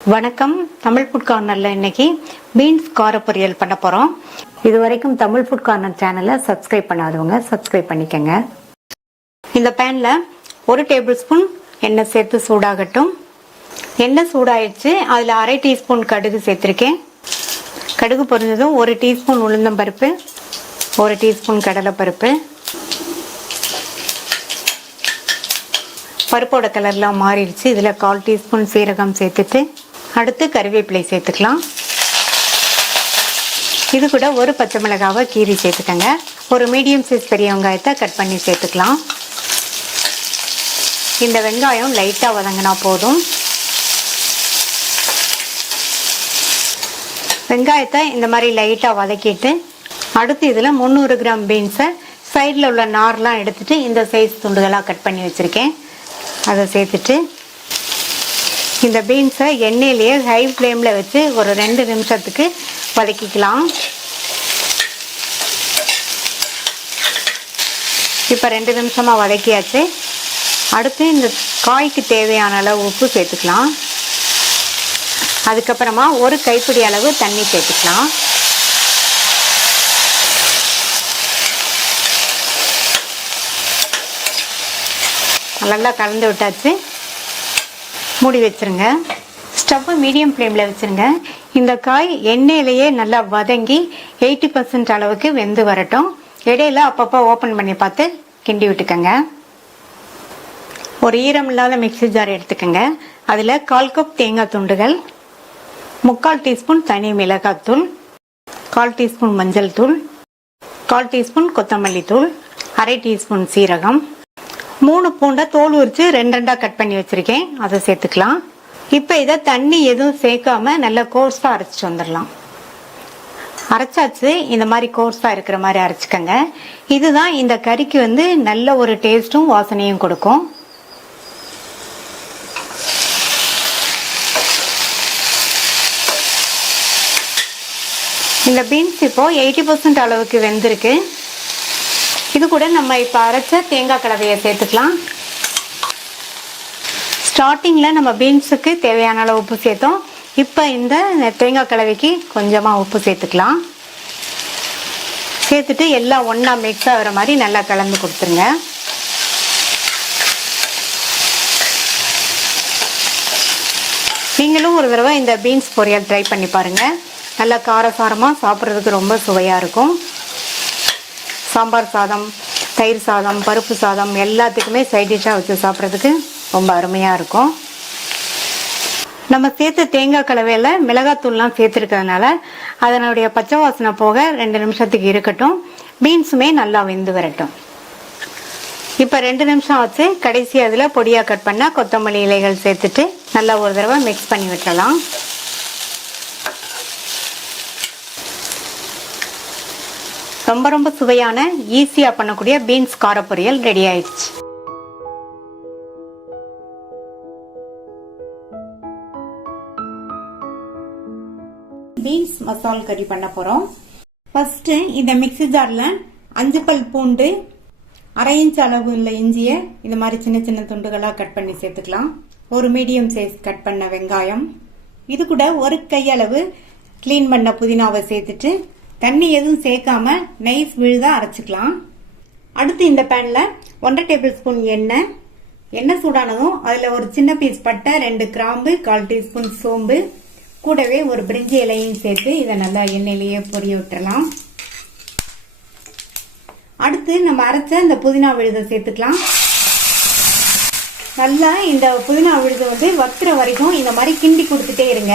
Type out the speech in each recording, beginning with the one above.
வணக்கம். தமிழ் ஃபுட் கார்னர்ல இன்னைக்கு பீன்ஸ் கார பொரியல் பண்ண போறோம். இது வரைக்கும் தமிழ் ஃபுட் கார்னர் சேனலை சப்ஸ்கிரைப் பண்ணாதவங்க சப்ஸ்கிரைப் பண்ணிக்கங்க. இந்த பேன்ல 1 டேபிள் ஸ்பூன் எண்ணெய் சேர்த்து சூடாகட்டும். எண்ணெய் சூடாயிடுச்சு. அதில் அரை டீஸ்பூன் கடுகு சேர்த்திருக்கேன். கடுகு பொரிஞ்சதும் 1 டீஸ்பூன் உளுந்தம்பருப்பு, 1 டீஸ்பூன் கடலைப்பருப்பு, பருப்போட கலர்லாம் மாறிடுச்சு. இதில் 1/4 டீஸ்பூன் சீரகம் சேர்த்துட்டு அடுத்து கறிவேப்பிலை சேர்த்துக்கலாம். இது கூட 1 பச்சை மிளகாவை கீரி சேர்த்துக்கங்க. ஒரு மீடியம் சைஸ் பெரிய வெங்காயத்தை கட் பண்ணி சேர்த்துக்கலாம். இந்த வெங்காயம் லைட்டாக வதங்கினா போதும். வெங்காயத்தை இந்த மாதிரி லைட்டாக வதக்கிட்டு அடுத்து இதில் 300 கிராம் பீன்ஸை சைடில் உள்ள நார்லாம் எடுத்துட்டு இந்த சைஸ் துண்டுகளாக கட் பண்ணி வச்சுருக்கேன். அதை சேர்த்துட்டு இந்த பீன்ஸை எண்ணெயிலேயே ஹை ஃப்ளேமில் வச்சு ஒரு 2 நிமிஷத்துக்கு வதக்கிக்கலாம். இப்போ 2 நிமிஷமாக வதக்கியாச்சு. அடுத்து இந்த காய்க்கு தேவையான அளவு உப்பு சேர்த்துக்கலாம். அதுக்கப்புறமா 1 கைப்பிடி அளவு தண்ணி சேர்த்துக்கலாம். நல்லா கலந்து விட்டாச்சு. மூடி வச்சுருங்க. ஸ்டவ்வை மீடியம் ஃப்ளேமில் வச்சுருங்க. இந்த காய் எண்ணெயிலேயே நல்லா வதங்கி 80% அளவுக்கு வெந்து வரட்டும். இடையில அப்பப்போ ஓப்பன் பண்ணி பார்த்து கிண்டி விட்டுக்கங்க. ஒரு ஈரம் இல்லாத மிக்ஸி ஜார் எடுத்துக்கங்க. அதில் 1/4 கப் தேங்காய் துண்டுகள், 3/4 டீஸ்பூன் தனி மிளகாத்தூள், 1/4 டீஸ்பூன் மஞ்சள் தூள், 1/4 டீஸ்பூன் கொத்தமல்லி தூள், அரை டீஸ்பூன் சீரகம், 3 பூண்டை தோல் உரிச்சு 2 கட் பண்ணி வச்சிருக்கேன். அதை சேர்த்துக்கலாம். இப்போ இதை தண்ணி எதுவும் சேர்க்காம நல்லா கோர்ஸாக அரைச்சிட்டு வந்துடலாம். அரைச்சாச்சு. இந்த மாதிரி கோர்ஸாக இருக்கிற மாதிரி அரைச்சிக்கங்க. இதுதான் இந்த கறிக்கு நல்ல ஒரு டேஸ்ட்டும் வாசனையும் கொடுக்கும். இந்த பீன்ஸ் இப்போ 80% அளவுக்கு வெந்திருக்கு. இது கூட நம்ம இப்போ அரைச்ச தேங்காய் கலவையை சேர்த்துக்கலாம். ஸ்டார்டிங்கில் நம்ம பீன்ஸுக்கு தேவையான அளவு உப்பு சேர்த்தோம். இப்போ இந்த தேங்காய் கலவைக்கு கொஞ்சமாக உப்பு சேர்த்துக்கலாம். சேர்த்துட்டு எல்லாம் ஒன்றா மிக்ஸ் ஆகிற மாதிரி நல்லா கலந்து கொடுத்துருங்க. நீங்களும் ஒரு தடவை இந்த பீன்ஸ் பொரியல் ட்ரை பண்ணி பாருங்கள். நல்லா காரசாரமாக சாப்பிட்றதுக்கு ரொம்ப சுவையாக இருக்கும். சாம்பார் சாதம், தயிர் சாதம், பருப்பு சாதம் எல்லாத்துக்குமே சைட் டிஷ்ஷாக வச்சு சாப்பிட்றதுக்கு ரொம்ப அருமையாக இருக்கும். நம்ம சேர்த்து தேங்காய் கலவையில் மிளகாத்தூள்லாம் சேர்த்துருக்கிறதுனால அதனுடைய பச்சை வாசனை போக 2 நிமிஷத்துக்கு இருக்கட்டும். பீன்ஸுமே நல்லா வெந்து வரட்டும். இப்போ 2 நிமிஷம் ஆச்சு. கடைசி அதில் பொடியாக கட் பண்ண கொத்தமல்லி இலைகள் சேர்த்துட்டு நல்லா ஒரு தடவை மிக்ஸ் பண்ணி விட்டுறலாம். ரொம்ப ரொம்ப சுவையான ஈஸியாக பண்ணக்கூடிய பீன்ஸ் கார பொரியல் ரெடி ஆயிடுச்சு. பீன்ஸ் மசால் கறி பண்ண போறோம். ஃபர்ஸ்ட் இந்த மிக்ஸி ஜார்ல 5 பல் பூண்டு, 1/2 இன்ச் அளவு உள்ள இஞ்சியை இந்த மாதிரி சின்ன சின்ன துண்டுகளா கட் பண்ணி சேர்த்துக்கலாம். ஒரு மீடியம் சைஸ் கட் பண்ண வெங்காயம், இது கூட 1 கையளவு கிளீன் பண்ண புதினாவை சேர்த்துட்டு தண்ணி எதுவும் சேர்க்காம நைஸ் விழுதா அரைச்சிக்கலாம். அடுத்து இந்த பேன்ல 1/2 டேபிள் ஸ்பூன் எண்ணெய் சூடானதும் அதுல ஒரு சின்ன பீஸ் பட்டை, 2 கிராம்பு, 1/4 டீஸ்பூன் சோம்பு, கூடவே ஒரு பிரிஞ்சி இலையும் சேர்த்து இதை நல்லா எண்ணெயிலேயே பொரிய விட்டுறலாம். அடுத்து நம்ம அரைச்ச இந்த புதினா விழுதை சேர்த்துக்கலாம். நல்லா இந்த புதினா விழுதை வத்துற வரைக்கும் இந்த மாதிரி கிண்டி கொடுத்துட்டே இருங்க.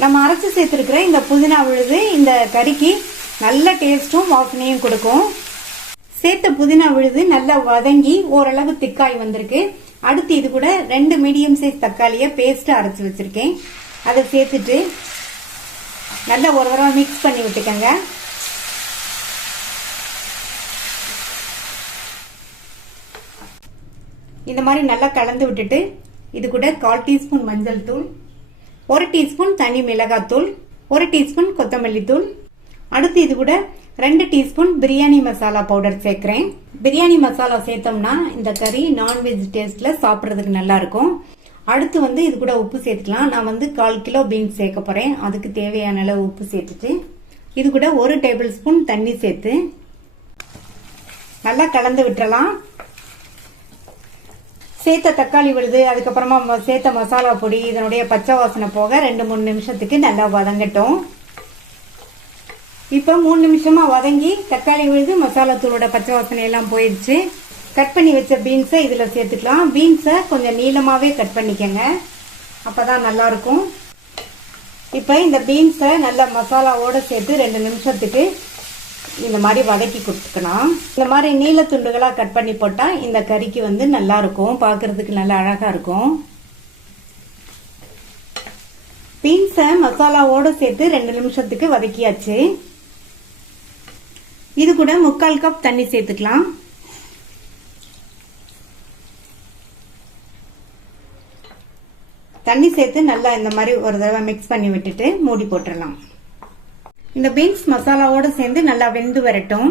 நம்ம அரைச்சி சேர்த்துருக்கிற இந்த புதினா விழுது இந்த கறிக்கு நல்ல டேஸ்ட்டும் வாசனையும் கொடுக்கும். சேர்த்த புதினா விழுது நல்லா வதங்கி ஓரளவு திக்காய் வந்திருக்கு. அடுத்து இது கூட 2 மீடியம் சைஸ் தக்காளியை பேஸ்ட் அரைச்சி வச்சிருக்கேன். அதை சேர்த்துட்டு நல்லா ஒரு தடவை மிக்ஸ் பண்ணி விட்டுக்கங்க. இந்த மாதிரி நல்லா கலந்து விட்டுட்டு இது கூட 1/4 டீஸ்பூன் மஞ்சள் தூள், 1 டீஸ்பூன் தனி மிளகாத்தூள், 1 டீஸ்பூன் கொத்தமல்லி தூள், அடுத்து இது கூட 2 டீஸ்பூன் பிரியாணி மசாலா பவுடர் சேர்க்கிறேன். பிரியாணி மசாலா சேர்த்தோம்னா இந்த கறி நான்வெஜ் டேஸ்ட்ல சாப்பிட்றதுக்கு நல்லா இருக்கும். அடுத்து இது கூட உப்பு சேர்த்துக்கலாம். நான் 1/4 கிலோ பீன்ஸ் சேர்க்க போறேன். அதுக்கு தேவையான அளவு உப்பு சேர்த்துட்டு இது கூட 1 டேபிள் ஸ்பூன் தண்ணி சேர்த்து நல்லா கலந்து விட்டுறலாம். சேர்த்த தக்காளி விழுது, அதுக்கப்புறமா சேர்த்த மசாலா பொடி, இதனுடைய பச்சை வாசனை போக 2-3 நிமிஷத்துக்கு நல்லா வதங்கட்டும். இப்ப 3 நிமிஷமா வதங்கி தக்காளி விழுது மசாலா தூளோட பச்சை வாசனை எல்லாம் போயிடுச்சு. கட் பண்ணி வச்ச பீன்ஸை இதுல சேர்த்துக்கலாம். பீன்ஸை கொஞ்சம் நீளமாவே கட் பண்ணிக்கங்க, அப்பதான் நல்லா இருக்கும். இப்ப இந்த பீன்ஸை நல்லா மசாலாவோட சேர்த்து 2 நிமிஷத்துக்கு இந்த மாதிரி வதக்கி கொடுத்துக்கலாம். இந்த மாதிரி நீல துண்டுகளா கட் பண்ணி போட்டா இந்த கறிக்கு நல்லா இருக்கும், பாக்குறதுக்கு நல்லா அழகா இருக்கும். பீன்ஸை மசாலாவோட சேர்த்து 2 நிமிஷத்துக்கு வதக்கியாச்சு. இது கூட 3/4 கப் தண்ணி சேர்த்துக்கலாம். தண்ணி சேர்த்து நல்லா இந்த மாதிரி ஒரு தடவை மிக்ஸ் பண்ணி விட்டுட்டு மூடி போட்டுடலாம். இந்த பீன்ஸ் மசாலாவோட சேர்ந்து நல்லா வெந்து வரட்டும்.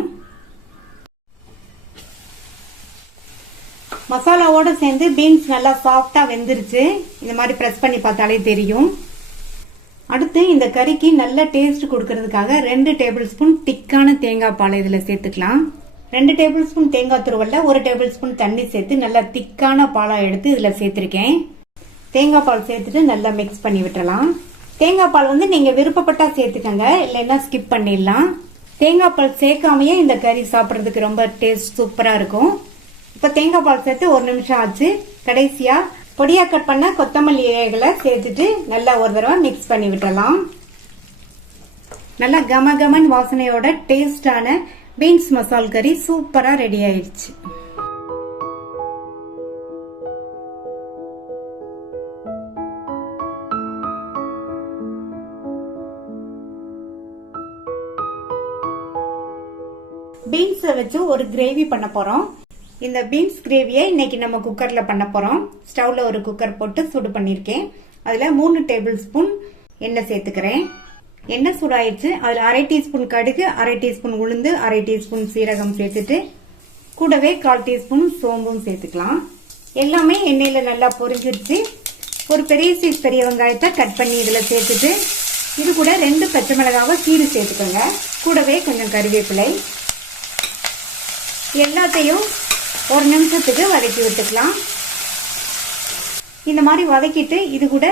மசாலாவோட சேர்ந்து பீன்ஸ் நல்லா சாஃப்டா வெந்துருச்சு. இந்த மாதிரி பிரஸ் பண்ணி பார்த்தாலே தெரியும். அடுத்து இந்த கறிக்கு நல்ல டேஸ்ட் கொடுக்கறதுக்காக 2 டேபிள் ஸ்பூன் திக்கான தேங்காய் பால் இதுல சேர்த்துக்கலாம். 2 டேபிள் ஸ்பூன் தேங்காய் துருவல்ல 1 டேபிள் ஸ்பூன் தண்ணி சேர்த்து நல்லா திக்கான பாலா எடுத்து இதுல சேர்த்திருக்கேன். தேங்காய் பால் சேர்த்துட்டு நல்லா மிக்ஸ் பண்ணி விட்டுறலாம். தேங்காய் பால் நீங்க விருப்பப்பட்டா சேர்த்துக்கங்க, இல்லைன்னா ஸ்கிப் பண்ணிடலாம். தேங்காய் பால் சேர்க்காமயே இந்த கறி சாப்பிட்றதுக்கு ரொம்ப டேஸ்ட் சூப்பரா இருக்கும். இப்ப தேங்காய் பால் சேர்த்து 1 நிமிஷம் ஆச்சு. கடைசியா பொடியா கட் பண்ண கொத்தமல்லி இலைகளை சேர்த்துட்டு நல்லா ஒரு தடவை மிக்ஸ் பண்ணி விட்டுறலாம். நல்லா கமகமன் வாசனையோட டேஸ்டான பீன்ஸ் மசால் கறி சூப்பரா ரெடி ஆயிடுச்சு. பீன்ஸை வச்சு ஒரு கிரேவி பண்ண போறோம். இந்த பீன்ஸ் கிரேவியை இன்னைக்கு நம்ம குக்கர்ல பண்ண போறோம். ஸ்டவ்ல ஒரு குக்கர் போட்டு சூடு பண்ணிருக்கேன். அதுல 3 டேபிள் ஸ்பூன் எண்ணெய் சேர்த்துக்கிறேன். எண்ணெய் சூடாயிடுச்சு. அதுல 1/2 டீஸ்பூன் கடுகு, 1/2 டீஸ்பூன் உளுந்து, 1/2 டீஸ்பூன் சீரகம் சேர்த்துட்டு கூடவே 1/4 டீஸ்பூன் சோம்பும் சேர்த்துக்கலாம். எல்லாமே எண்ணெயில நல்லா பொரிஞ்சிருச்சு. ஒரு பெரிய சைஸ் பெரிய வெங்காயத்தை கட் பண்ணி இதுல சேர்த்துட்டு இது கூட 2 பச்சை மிளகாவை கீரி சேர்த்துக்கோங்க. கூடவே கொஞ்சம் கறிவேப்பிலை. எல்லாத்தையும் 1 நிமிஷத்துக்கு வதக்கி விட்டுக்கலாம். இந்த மாதிரி வதக்கிட்டு இது கூட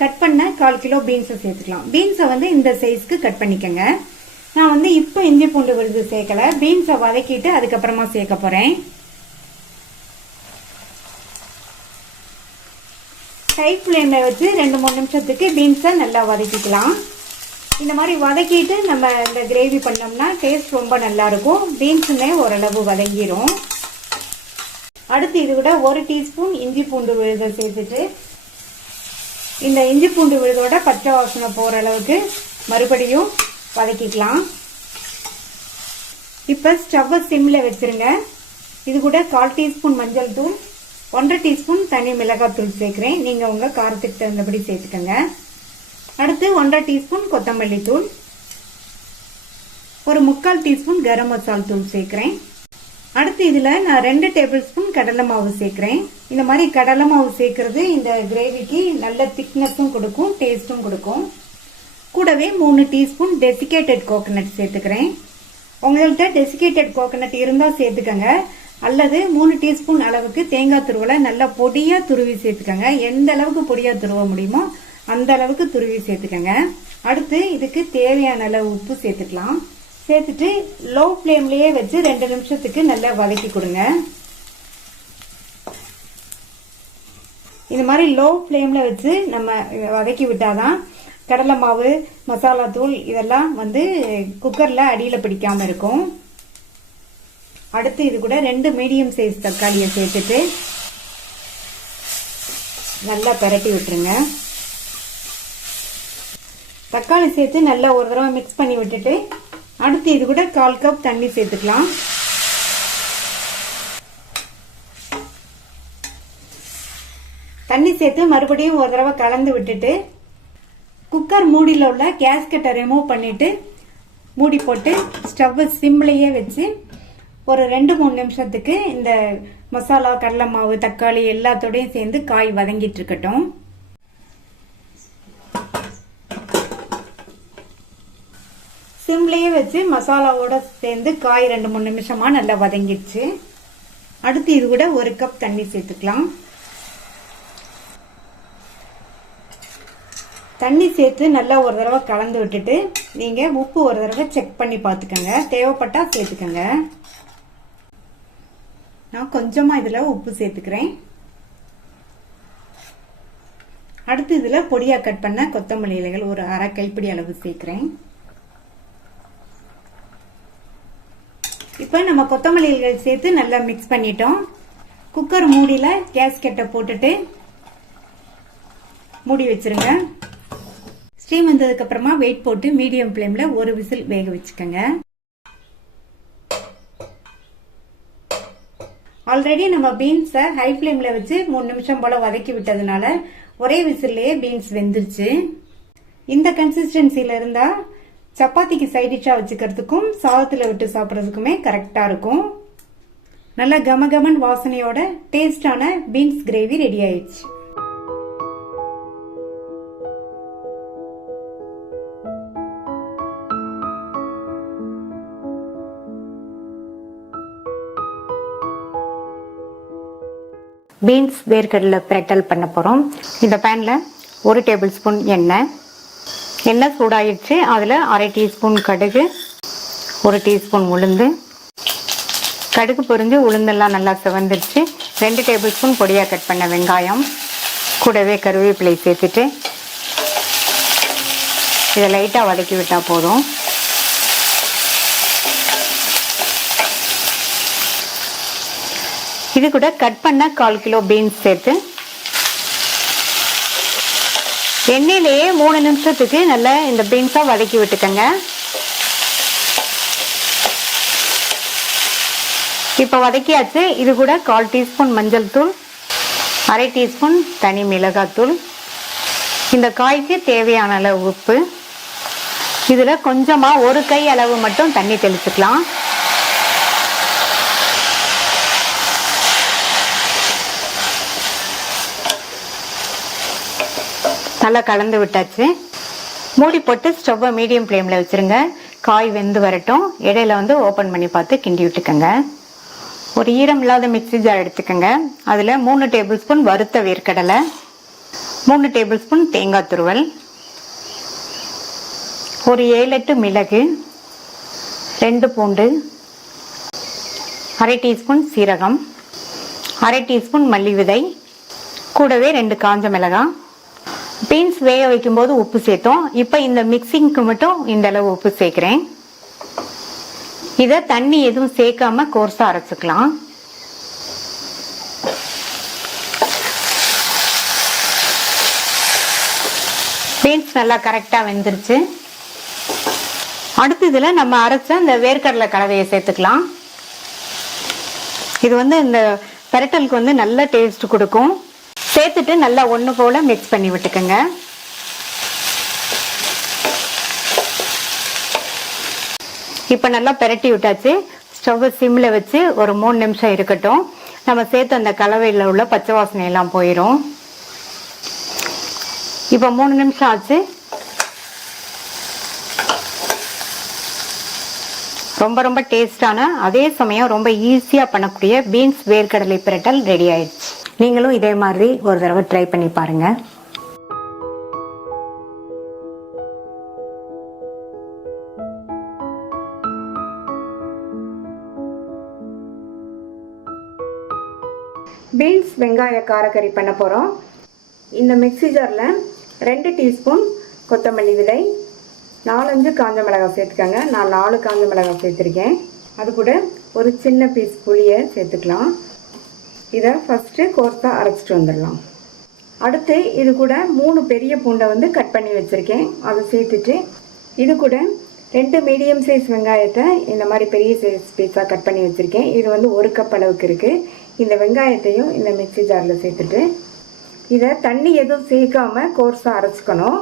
கட் பண்ண 1/4 கிலோ பீன்ஸை சேர்த்துக்கலாம். பீன்ஸை இந்த சைஸ்க்கு கட் பண்ணிக்கங்க. நான் இப்போ இஞ்சி பூண்டு விழுது சேர்க்கல. பீன்ஸை வதக்கிட்டு அதுக்கப்புறமா சேர்க்க போறேன். ஹை ஃப்ளேம்ல வச்சு 2-3 நிமிஷத்துக்கு பீன்ஸை நல்லா வதக்கிக்கலாம். இந்த மாதிரி வதக்கிட்டு நம்ம இந்த கிரேவி பண்ணோம்னா டேஸ்ட் ரொம்ப நல்லா இருக்கும். பீன்ஸுமே ஓரளவு வதங்கிரும். அடுத்து இது கூட 1 டீஸ்பூன் இஞ்சி பூண்டு விழுதை சேர்த்துட்டு இந்த இஞ்சி பூண்டு விழுதோட பச்சை வாசனை போற அளவுக்கு மறுபடியும் வதக்கிக்கலாம். இப்ப ஸ்டவ் சிம்ல வச்சிருங்க. இது கூட 1/4 டீஸ்பூன் மஞ்சள் தூள், 1/2 டீஸ்பூன் தனி மிளகாய் தூள் சேர்க்கிறேன். நீங்க உங்க காரத்துக்கு தகுந்தபடி சேர்த்துக்கங்க. அடுத்து 1/2 டீஸ்பூன் கொத்தமல்லி தூள், ஒரு 3/4 டீஸ்பூன் கரம் மசாலா தூள் சேர்க்கிறேன். அடுத்து இதுல நான் 2 டேபிள் ஸ்பூன் கடலை மாவு சேர்க்கிறேன். இந்த மாதிரி கடலை மாவு சேர்க்கறது இந்த கிரேவிக்கு நல்ல திக்னஸும் கொடுக்கும், டேஸ்டும் கொடுக்கும். கூடவே 3 டீஸ்பூன் டெசிகேட்டட் கோகனட் சேர்த்துக்கிறேன். உங்கள்கிட்ட டெசிகேட்டட் கோகனட் இருந்தா சேர்த்துக்கங்க, அல்லது 3 டீஸ்பூன் அளவுக்கு தேங்காய் துருவலை நல்லா பொடியா துருவி சேர்த்துக்கங்க. எந்த அளவுக்கு பொடியா துருவ முடியுமோ அந்த அளவுக்கு துருவி சேர்த்துக்கங்க. அடுத்து இதுக்கு தேவையான அளவு உப்பு சேர்த்துக்கலாம். சேர்த்துட்டு லோ ஃப்ளேம்லயே வச்சு 2 நிமிஷத்துக்கு நல்லா வதக்கி கொடுங்க. இந்த மாதிரி லோ ஃப்ளேம்ல வச்சு நம்ம வதக்கி விட்டாதான் கடலை மாவு, மசாலா தூள் இதெல்லாம் குக்கர்ல அடியில பிடிக்காம இருக்கும். அடுத்து இது கூட 2 மீடியம் சைஸ் தக்காளியை சேர்த்துட்டு நல்லா பரட்டி விட்டுருங்க. தக்காளி சேர்த்து நல்லா ஒரு தடவை மிக்ஸ் பண்ணி விட்டுட்டு அடுத்து இது கூட 1/4 கப் தண்ணி சேர்த்துக்கலாம். தண்ணி சேர்த்து மறுபடியும் ஒரு தடவை கலந்து விட்டுட்டு குக்கர் மூடியில் உள்ள கேஸ்கெட்டை ரிமூவ் பண்ணிட்டு மூடி போட்டு ஸ்டவ் சிம்லேயே வச்சு ஒரு 2-3 நிமிஷத்துக்கு இந்த மசாலா, கடலை மாவு, தக்காளி எல்லாத்தோடையும் சேர்ந்து காய் வதங்கிட்டு இருக்கட்டும். சிம்லேயே வச்சு மசாலாவோட சேர்ந்து காய் 2-3 நிமிஷமா நல்லா வதங்கிடுச்சு. அடுத்து இது கூட 1 கப் தண்ணி சேர்த்துக்கலாம். தண்ணி சேர்த்து நல்லா ஒரு தடவை கலந்து விட்டுட்டு நீங்க உப்பு ஒரு தடவை செக் பண்ணி பார்த்துக்கங்க. தேவைப்பட்டா சேர்த்துக்கங்க. நான் கொஞ்சமா இதுல உப்பு சேர்த்துக்கிறேன். அடுத்து இதுல பொடியா கட் பண்ண கொத்தமல்லி இலைகள் ஒரு 1/2 கைப்பிடி அளவு சேர்க்கிறேன். இப்ப நம்ம கொத்தமல்லி இலைகள் சேர்த்து நல்லா மிக்ஸ் பண்ணிட்டோம். குக்கர் மூடியில கேஸ்கெட்டை போட்டுட்டு மூடி வச்சிருங்க. ஸ்டீம் வந்ததுக்கு அப்புறமா வெயிட் போட்டு மீடியம் ஃப்ளேம்ல ஒரு விசில் வேக வச்சுக்கோங்க. ஆல்ரெடி நம்ம பீன்ஸை ஹை ஃப்ளேம்ல வச்சு 3 நிமிஷம் போல வதக்கி விட்டதுனால ஒரே விசில்லையே பீன்ஸ் வெந்துருச்சு. இந்த கன்சிஸ்டன்சில இருந்தா சப்பாத்திக்கு சைட் டிஷ்ஷா வச்சுக்கிறதுக்கும் சாதத்துல விட்டு சாப்பிட்றதுக்குமே கரெக்டா இருக்கும். நல்ல கமகமன் வாசனையோட டேஸ்டான பீன்ஸ் கிரேவி ரெடி ஆயிடுச்சு. பீன்ஸ் வேர்க்கடலை பிரட்டல் பண்ண போகிறோம். இந்த பேனில் 1 டேபிள் ஸ்பூன் எண்ணெய் சூடாயிடுச்சு. அதில் 1/2 டீஸ்பூன் கடுகு, 1 டீஸ்பூன் உளுந்து. கடுகு பொரிஞ்சு உளுந்தெல்லாம் நல்லா சிவந்துருச்சு. 2 டேபிள் ஸ்பூன் பொடியாக கட் பண்ண வெங்காயம், கூடவே கருவேப்பிலை சேர்த்துட்டு இதை லைட்டாக வதக்கி விட்டால் போதும். இது கூட கட் பண்ண 1/4 கிலோ பீன்ஸ் சேர்த்து எண்ணெயிலேயே 3 நிமிஷத்துக்கு நல்லா இந்த பீன்ஸா வதக்கி விட்டுக்கங்க. இப்ப வதக்கியாச்சு. இது கூட 1/4 டீஸ்பூன் மஞ்சள் தூள், 1/2 டீஸ்பூன் தனி மிளகாத்தூள், இந்த காய்க்கு தேவையான அளவு உப்பு. இதுல கொஞ்சமா 1 கை அளவு மட்டும் தண்ணி தெளிச்சுக்கலாம். நல்லா கலந்து விட்டாச்சு. மூடி போட்டு ஸ்டவ்வை மீடியம் ஃப்ளேமில் வச்சுருங்க. காய் வெந்து வரட்டும். இடையில ஓப்பன் பண்ணி பார்த்து கிண்டி விட்டுக்கோங்க. ஒரு ஈரம் இல்லாத மிக்ஸி ஜார் எடுத்துக்கோங்க. அதில் 3 டேபிள் ஸ்பூன் வறுத்த வேர்க்கடலை, 3 டேபிள் ஸ்பூன் தேங்காய் துருவல், ஒரு 7-8 மிளகு, 2 பூண்டு, 1/2 டீஸ்பூன் சீரகம், 1/2 டீஸ்பூன் மல்லி விதை, கூடவே 2 காஞ்ச மிளகாய். பீன்ஸ் வேக வைக்கும் போது உப்பு சேர்த்தோம். இப்ப இந்த மிக்சிங்க்கு மட்டும் இந்த அளவு உப்பு சேர்க்கிறேன். இத தண்ணி எதுவும் சேர்க்காம கோர்ஸா அரைச்சுக்கலாம். பீன்ஸ் நல்லா கரெக்டா வெந்துருச்சு. அடுத்து இதுல நம்ம அரைச்ச இந்த வேர்க்கடலை கலவையை சேர்த்துக்கலாம். இது இந்த பெரட்டலுக்கு நல்ல டேஸ்ட் கொடுக்கும். சேர்த்துட்டு நல்லா ஒன்று போல மிக்ஸ் பண்ணி விட்டுக்கோங்க. இப்போ நல்லா பெரட்டி விட்டாச்சு. ஸ்டவ் சிம்ல வச்சு ஒரு 3 நிமிஷம் இருக்கட்டும். நம்ம சேர்த்து அந்த கலவையில் உள்ள பச்சை வாசனை எல்லாம் போயிடும். இப்போ 3 நிமிஷம் ஆச்சு. ரொம்ப ரொம்ப டேஸ்டான, அதே சமயம் ரொம்ப ஈஸியா பண்ணக்கூடிய பீன்ஸ் வேர்க்கடலை பிரட்டல் ரெடி ஆயிடுச்சு. நீங்களும் இதே மாதிரி ஒரு தடவை ட்ரை பண்ணி பாருங்க. பீன்ஸ் வெங்காய காரக்கறி பண்ண போறோம். இந்த மிக்ஸி ஜார்ல 2 டீஸ்பூன் கொத்தமல்லி விதை, 4-5 காஞ்ச மிளகாய் சேர்த்துக்கங்க. நான் 4 காஞ்ச மிளகாய் சேர்த்துருக்கேன். அது கூட ஒரு சின்ன பீஸ் புளியை சேர்த்துக்கலாம். இதை ஃபஸ்ட்டு கோர்ஸாக அரைச்சிட்டு வந்துடலாம். அடுத்து இது கூட 3 பெரிய பூண்டை கட் பண்ணி வச்சுருக்கேன். அதை சேர்த்துட்டு இது கூட 2 மீடியம் சைஸ் வெங்காயத்தை இந்த மாதிரி பெரிய சைஸ் பீஸாக கட் பண்ணி வச்சுருக்கேன். இது 1 கப் அளவுக்கு இருக்குது. இந்த வெங்காயத்தையும் இந்த மிக்ஸி ஜாரில் சேர்த்துட்டு இதை தண்ணி எதுவும் சேர்க்காம கோர்ஸாக அரைச்சிக்கணும்.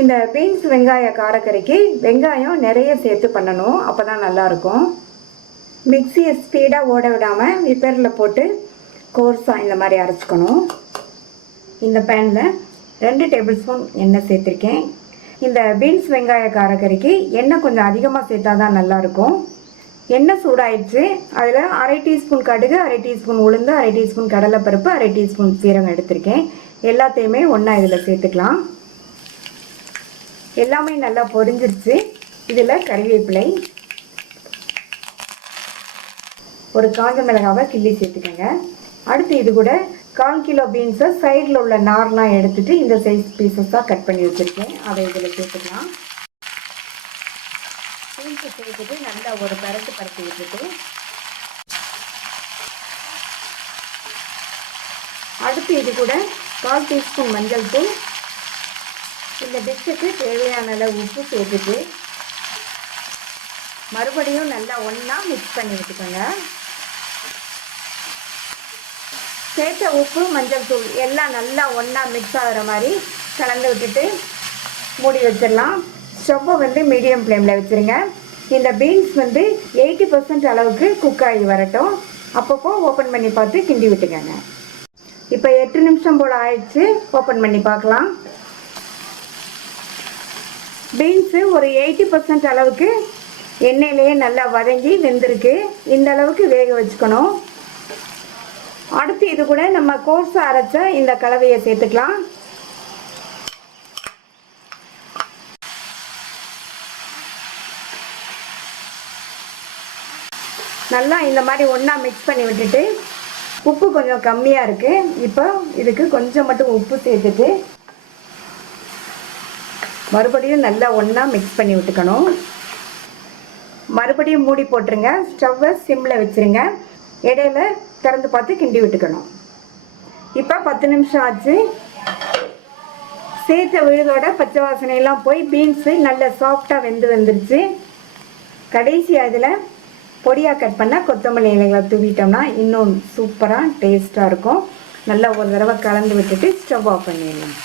இந்த பீன்ஸ் வெங்காய காரக்கறிக்கு வெங்காயம் நிறைய சேர்த்து பண்ணணும், அப்போ தான் நல்லாயிருக்கும். மிக்சியை ஸ்பீடாக ஓட விடாமல் விப்பரில் போட்டு கோர்ஸாக இந்த மாதிரி அரைச்சிக்கணும். இந்த பேனில் 2 டேபிள் ஸ்பூன் எண்ணெய் சேர்த்துருக்கேன். இந்த பீன்ஸ் வெங்காய காரக்கறிக்கு எண்ணெய் கொஞ்சம் அதிகமாக சேர்த்தா தான் நல்லாயிருக்கும். எண்ணெய் சூடாயிடுச்சு. அதில் 1/2 டீஸ்பூன் கடுகு, 1/2 டீஸ்பூன் உளுந்து, 1/2 டீஸ்பூன் கடலைப்பருப்பு, 1/2 டீஸ்பூன் சீரகம் எடுத்திருக்கேன். எல்லாத்தையுமே ஒன்றா இதில் சேர்த்துக்கலாம். எல்லாமே நல்லா பொரிஞ்சிருச்சு. இதில் கறிவேப்பிலை, ஒரு காஞ்ச மிளகாவை கிள்ளி சேர்த்துக்கோங்க. அடுத்து இது கூட 1/4 கிலோ பீன்ஸை சைடில் உள்ள நார்லாம் எடுத்துட்டு இந்த சைஸ் பீசஸாக கட் பண்ணி வச்சுருக்கேன். அதை இதில் சேர்த்துக்கலாம். பீன்ஸை சேர்த்துட்டு நல்லா ஒரு பரட்டி விட்டுட்டு அடுத்து இது கூட 1/4 டீஸ்பூன் மஞ்சள் தூள், இந்த டிஷ்ஷுக்கு தேவையான அளவு உப்பு சேர்த்துட்டு மறுபடியும் நல்லா ஒன்றா மிக்ஸ் பண்ணி விட்டுக்கோங்க. சேர்த்த உப்பு மஞ்சள் தூள் எல்லாம் நல்லா ஒன்றா மிக்ஸ் ஆகிற மாதிரி கலந்து விட்டுட்டு மூடி வச்சிடலாம். ஸ்டவ்வை வந்து மீடியம் ஃப்ளேமில் வச்சுருங்க. இந்த பீன்ஸ் வந்து 80% அளவுக்கு குக் ஆகி வரட்டும். அப்பப்போ ஓப்பன் பண்ணி பார்த்து கிண்டி விட்டுக்கோங்க. இப்போ 8 நிமிஷம் போல் ஆயிடுச்சு. ஓப்பன் பண்ணி பார்க்கலாம். பீன்ஸு ஒரு 80% அளவுக்கு எண்ணெயிலேயே நல்லா வதங்கி வெந்திருக்கு. இந்த அளவுக்கு வேக வச்சுக்கணும். அடுத்து இது கூட நம்ம கோர்ஸாக அரைச்ச இந்த கலவையை சேர்த்துக்கலாம். நல்லா இந்த மாதிரி ஒன்றா மிக்ஸ் பண்ணி விட்டுட்டு உப்பு கொஞ்சம் கம்மியாக இருக்குது. இப்போ இதுக்கு கொஞ்சம் மட்டும் உப்பு சேர்த்துட்டு மறுபடியும் நல்லா ஒன்றா மிக்ஸ் பண்ணி விட்டுக்கணும். மறுபடியும் மூடி போட்டுருங்க. ஸ்டவ்வை சிம்மில் வச்சுருங்க. இடையில திறந்து பார்த்து கிண்டி விட்டுக்கணும். இப்போ 10 நிமிஷம் ஆச்சு. சேர்த்த விழுதோட பச்சை வாசனையெல்லாம் போய் பீன்ஸு நல்ல சாஃப்டாக வந்துருச்சு. கடைசியாக இதில் பொடியாக கட் பண்ண கொத்தமல்லி இலைகளை தூவிட்டோம்னா இன்னும் சூப்பராக டேஸ்ட்டாக இருக்கும். நல்லா ஒரு தடவை கலந்து விட்டுட்டு ஸ்டவ் ஆஃப் பண்ணிடலாம்.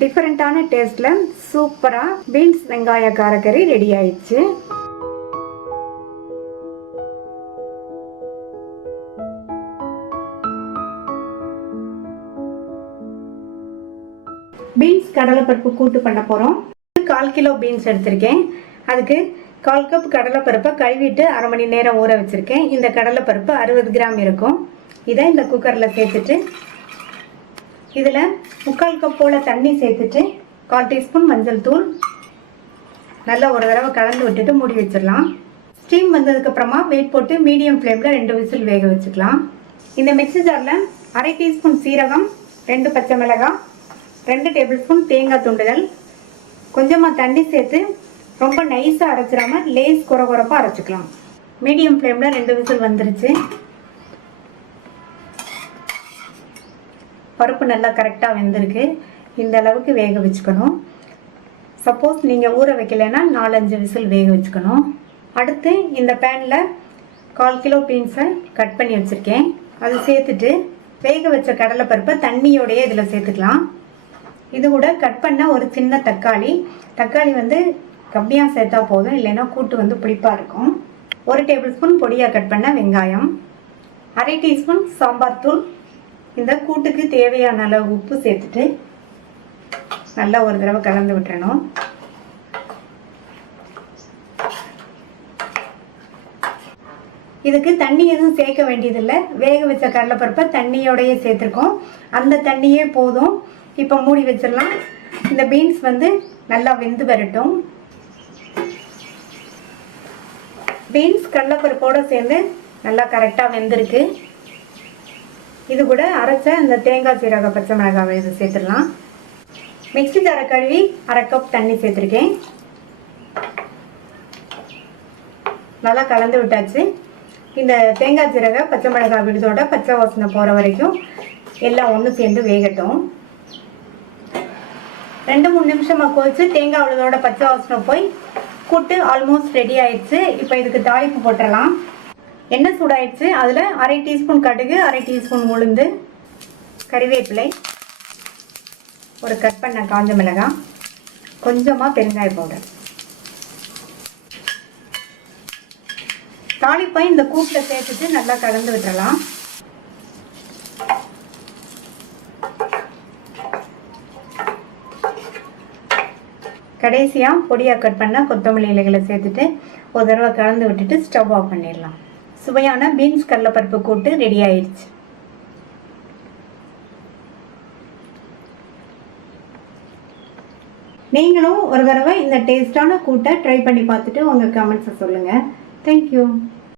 டிஃப்ரெண்ட்டான டேஸ்ட்டில் சூப்பராக பீன்ஸ் வெங்காய காரக்கறி ரெடி ஆயிடுச்சு. பீன்ஸ் கடலைப்பருப்பு கூட்டு பண்ண போகிறோம். 1/4 கிலோ பீன்ஸ் எடுத்திருக்கேன். அதுக்கு 1/4 கப் கடலைப்பருப்பை கழுவிட்டு 1/2 மணி நேரம் ஊற வச்சுருக்கேன். இந்த கடலைப்பருப்பு 60 கிராம் இருக்கும். இதை இந்த குக்கரில் சேர்த்துட்டு இதில் 3/4 கப் போல் தண்ணி சேர்த்துட்டு 1/4 டீஸ்பூன் மஞ்சள் தூள் நல்லா ஒரு தடவை கலந்து விட்டுட்டு மூடி வச்சிடலாம். ஸ்டீம் வந்ததுக்கப்புறமா வெயிட் போட்டு மீடியம் ஃப்ளேமில் 2 விசில் வேக வச்சுக்கலாம். இந்த மிக்ஸி ஜாரில் 1/2 டீஸ்பூன் சீரகம், 2 பச்சை மிளகாய், 2 டேபிள் ஸ்பூன் தேங்காய் துண்டுகள், கொஞ்சமாக தண்ணி சேர்த்து ரொம்ப நைஸாக அரைச்சிடாம லேஸ் குறப்பாக அரைச்சிக்கலாம். மீடியம் ஃப்ளேமில் 2 விசில் வந்துருச்சு. பருப்பு நல்லா கரெக்டாக வெந்திருக்கு. இந்த அளவுக்கு வேக வச்சுக்கணும். சப்போஸ் நீங்கள் ஊற வைக்கலைன்னா 4-5 விசில் வேக வச்சுக்கணும். அடுத்து இந்த பேனில் 1/4 கிலோ பீன்ஸை கட் பண்ணி வச்சுருக்கேன். அது சேர்த்துட்டு வேக வச்ச கடலைப்பருப்பை தண்ணியோடையே இதில் சேர்த்துக்கலாம். இது கூட கட் பண்ண ஒரு சின்ன தக்காளி வந்து கம்மியாக சேர்த்தா போதும், இல்லைன்னா கூட்டு வந்து புளிப்பாக இருக்கும். 1 டேபிள் ஸ்பூன் பொடியாக கட் பண்ண வெங்காயம், 1/2 டீஸ்பூன் சாம்பார் தூள், இந்த கூட்டுக்கு தேவையான அளவு உப்பு சேர்த்துட்டு நல்லா ஒரு தடவை கலந்து விட்டுறணும். இதுக்கு தண்ணி எதுவும் சேர்க்க வேண்டியதில்லை. வேக வச்ச கடலைப்பருப்பை தண்ணியோடையே சேர்த்துருக்கோம். அந்த தண்ணியே போதும். இப்போ மூடி வச்சிடலாம். இந்த பீன்ஸ் வந்து நல்லா வெந்து வரட்டும். பீன்ஸ் கடலைப்பருப்போடு சேர்ந்து நல்லா கரெக்டாக வெந்திருக்கு. இது கூட அரைச்ச இந்த தேங்காய் சீரக பச்சை மிளகாவை இது சேர்த்துடலாம். மிக்ஸி ஜாரை கழுவி 1/2 கப் தண்ணி சேர்த்துருக்கேன். நல்லா கலந்து விட்டாச்சு. இந்த தேங்காய் சீரக பச்சை மிளகாய் விடுதோட பச்சை வாசனை போகிற வரைக்கும் எல்லாம் ஒன்று சேர்ந்து வேகட்டும். 2-3 நிமிஷமாக கொதிச்சு தேங்காய் விழுதோட பச்சை வாசனை போய் கூட்டு ஆல்மோஸ்ட் ரெடி ஆயிடுச்சு. இப்போ இதுக்கு தாளிப்பு போட்டுடலாம். எண்ணெய் சூடாயிடுச்சு. அதில் 1/2 டீஸ்பூன் கடுகு, 1/2 டீஸ்பூன் உளுந்து, கறிவேப்பிலை, ஒரு கட் பண்ண காஞ்ச மிளகாய், கொஞ்சமாக பெருங்காய பவுடர். தாளிப்பை இந்த கூட்டில் சேர்த்துட்டு நல்லா கலந்து விட்டுறலாம். கடைசியாக பொடியாக கட் பண்ண கொத்தமல்லி இலைகளை சேர்த்துட்டு ஒரு தடவை கலந்து விட்டுட்டு ஸ்டவ் ஆஃப் பண்ணிடலாம். சுவையான பீன்ஸ் கடலைப்பருப்பு கூட்டு ரெடி ஆயிடுச்சு. நீங்களும் ஒரு தடவை இந்த டேஸ்டான கூட்டை ட்ரை பண்ணி பார்த்துட்டு உங்கள் கமெண்ட்ஸை சொல்லுங்கள். தேங்க்யூ.